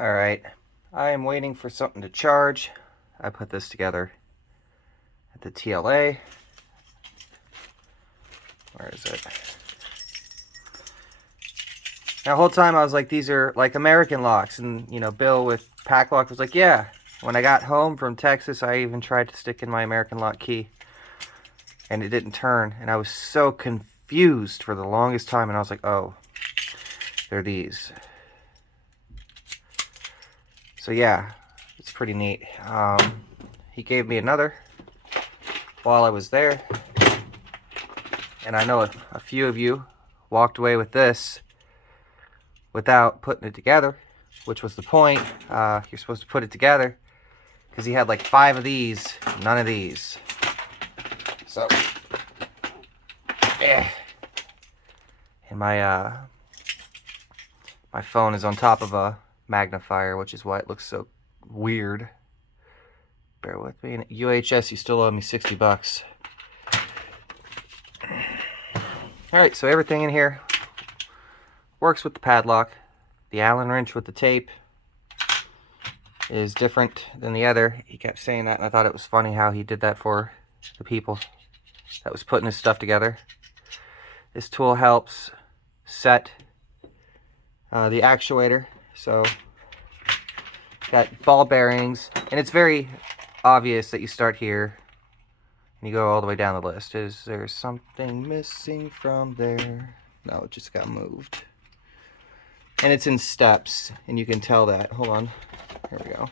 All right, I am waiting for something to charge. I put this together at the TLA. Where is it? Now, the whole time I was like, these are like American locks. And, you know, Bill with PacLock was like, yeah. When I got home from Texas, I even tried to stick in my American lock key. And it didn't turn. And I was so confused for the longest time. And I was like, oh, they're these. So, yeah, it's pretty neat. He gave me another while I was there. And I know a few of you walked away with this without putting it together, which was the point. You're supposed to put it together because he had like 5 of these, none of these. So, yeah. And my phone is on top of a magnifier, which is why it looks so weird. Bear with me. And UHS, you still owe me $60. All right, so everything in here works with the padlock. The Allen wrench with the tape is different than the other. He kept saying that, and I thought it was funny how he did that for the people that was putting his stuff together. This tool helps set the actuator. So, got ball bearings, and it's very obvious that you start here and you go all the way down the list. Is there something missing from there? No, it just got moved. And it's in steps, and you can tell that. Hold on. Here we go.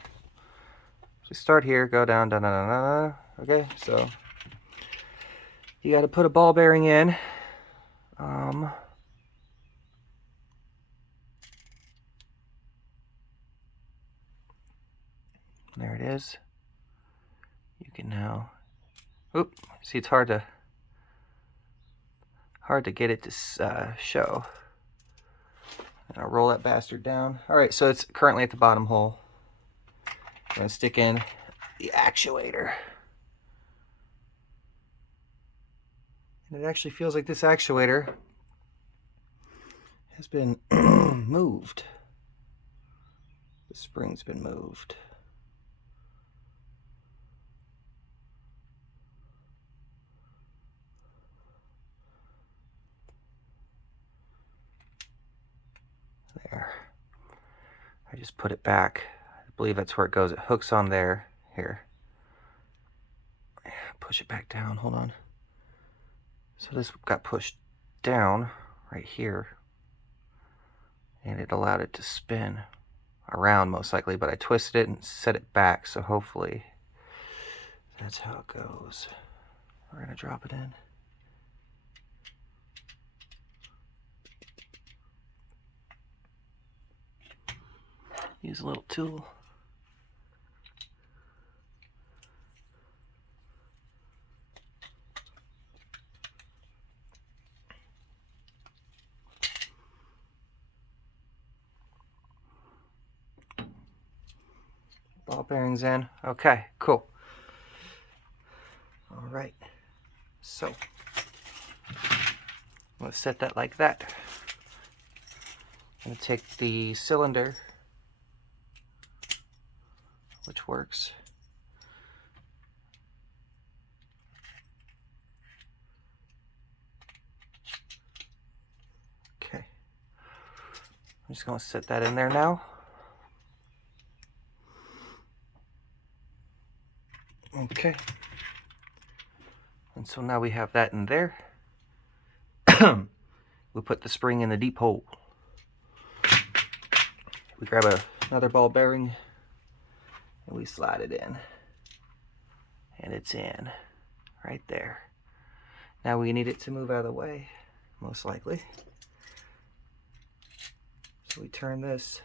So start here, go down, down, down, down, down. Okay, so you got to put a ball bearing in. There it is. You can now. Oop. See, it's hard to get it to show. And I'll roll that bastard down. All right, so it's currently at the bottom hole. I'm gonna stick in the actuator. And it actually feels like this actuator has been moved. The spring's been moved. There. I just put it back. I believe that's where it goes. It hooks on there. Here. Push it back down. Hold on. So this got pushed down right here. And it allowed it to spin around most likely, but I twisted it and set it back, so hopefully that's how it goes. We're gonna drop it in. Use a little tool. Ball bearings in. Okay, cool. All right. So, let's set that like that. I'm gonna take the cylinder, which works. Okay. I'm just gonna set that in there now. Okay. And so now we have that in there. We put the spring in the deep hole. We grab another ball bearing and we slide it in. And it's in right there. Now we need it to move out of the way, most likely. So we turn this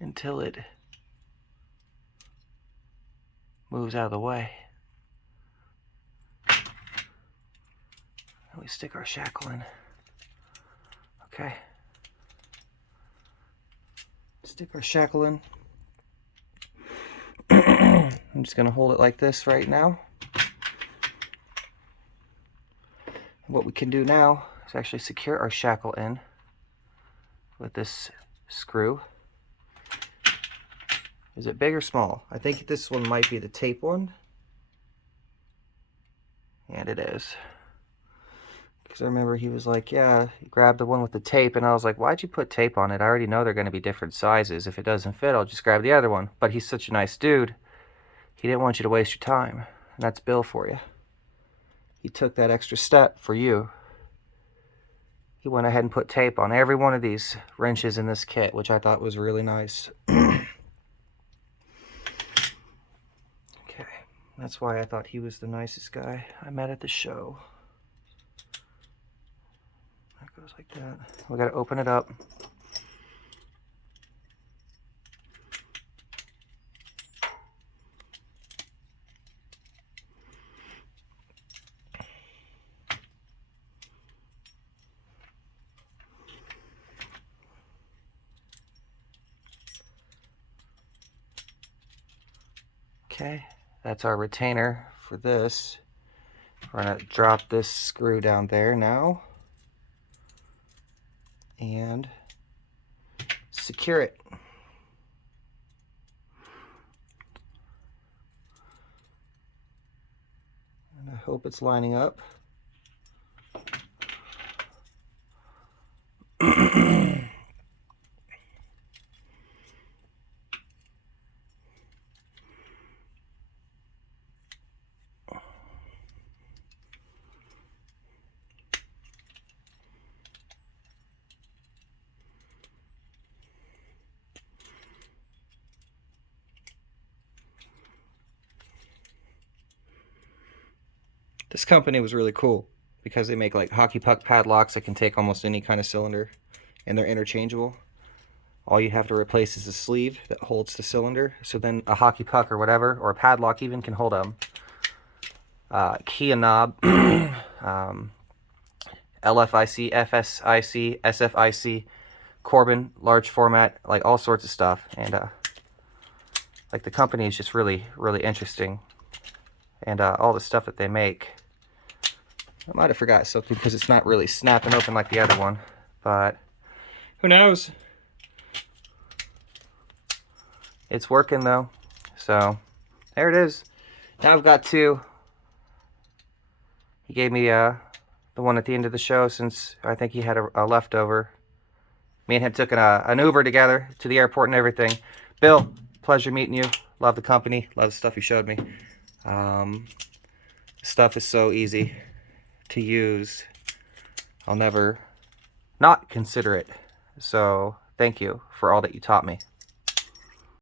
until it moves out of the way. And we stick our shackle in. Okay. Stick our shackle in. I'm just gonna hold it like this right now. And what we can do now is actually secure our shackle in with this screw. Is it big or small? I think this one might be the tape one. And it is. Because I remember he was like, yeah, grab the one with the tape. And I was like, why'd you put tape on it? I already know they're going to be different sizes. If it doesn't fit, I'll just grab the other one. But he's such a nice dude. He didn't want you to waste your time. And that's Bill for you. He took that extra step for you. He went ahead and put tape on every one of these wrenches in this kit, which I thought was really nice. Okay. That's why I thought he was the nicest guy I met at the show. That goes like that. We gotta open it up. Okay, that's our retainer for this. We're gonna drop this screw down there now and secure it. And I hope it's lining up. This company was really cool because they make like hockey puck padlocks that can take almost any kind of cylinder, and they're interchangeable. All you have to replace is the sleeve that holds the cylinder, so then a hockey puck or whatever, or a padlock even, can hold a key and knob, LFIC, FSIC, SFIC, Corbin, large format, like all sorts of stuff. And like the company is just really, really interesting. And all the stuff that they make. I might have forgot something because it's not really snapping open like the other one, but who knows? It's working though. So there it is. Now I've got two. He gave me the one at the end of the show since I think he had a leftover. Me and him took an Uber together to the airport and everything. Bill, pleasure meeting you. Love the company. Love the stuff you showed me. Stuff is so easy to use. I'll never not consider it. So thank you for all that you taught me.